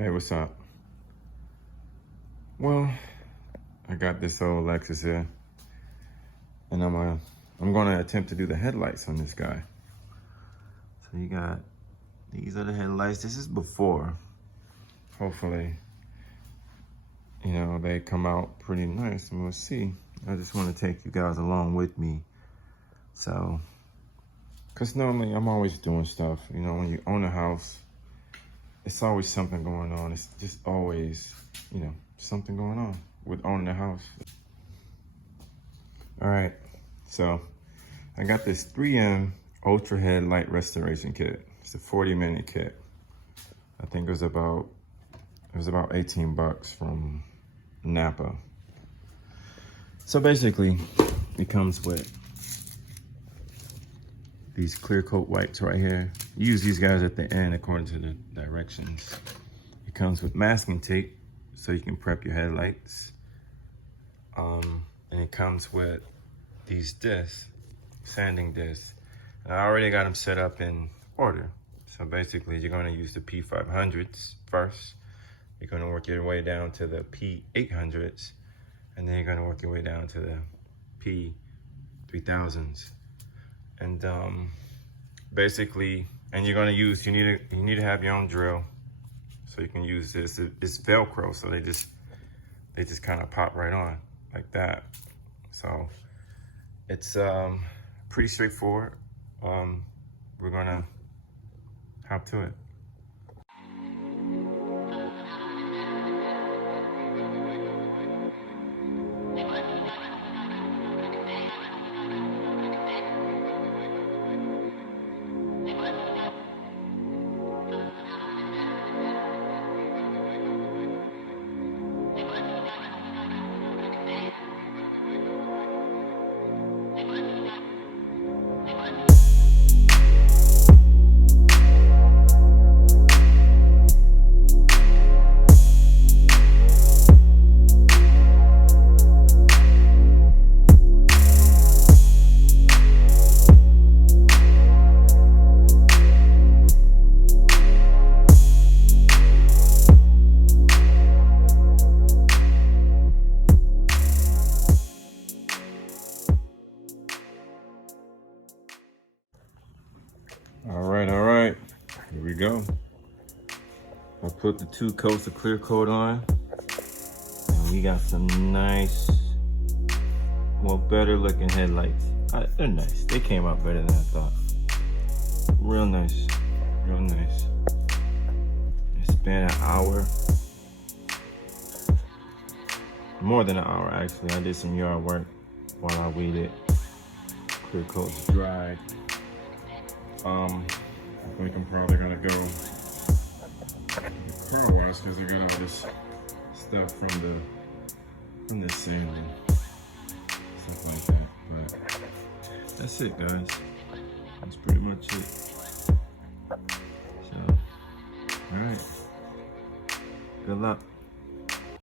Hey, what's up? Well, I got this old Lexus here, and I'm gonna attempt to do the headlights on this guy. So these are the headlights. This is before. Hopefully, they come out pretty nice, and we'll see. I just want to take you guys along with me. So, cause normally I'm always doing stuff. When you own a house, it's always something going on. It's just always, something going on with owning a house. All right, so I got this 3M Ultra Headlight Restoration Kit. It's a 40-minute kit. I think it was about 18 bucks from Napa. So basically, it comes with these clear coat wipes right here. You use these guys at the end according to the directions. It comes with masking tape so you can prep your headlights. And it comes with these discs, sanding discs. And I already got them set up in order. So basically you're gonna use the P500s first. You're gonna work your way down to the P800s. And then you're gonna work your way down to the P3000s. And basically, and you're gonna use, you need to have your own drill. So you can use this. It's Velcro, so they just kind of pop right on like that. So it's pretty straightforward. We're gonna hop to it. All right, here we go. I put the 2 coats of clear coat on, and we got some nice, well, better looking headlights. They're nice. They came out better than I thought. Real nice, real nice. It spent an hour, more than an hour actually. I did some yard work while I waited. Clear coat's dried. I think I'm probably gonna go car wash because I got all this stuff from the sanding, stuff like that. But that's it, guys. That's pretty much it. So, all right. Good luck.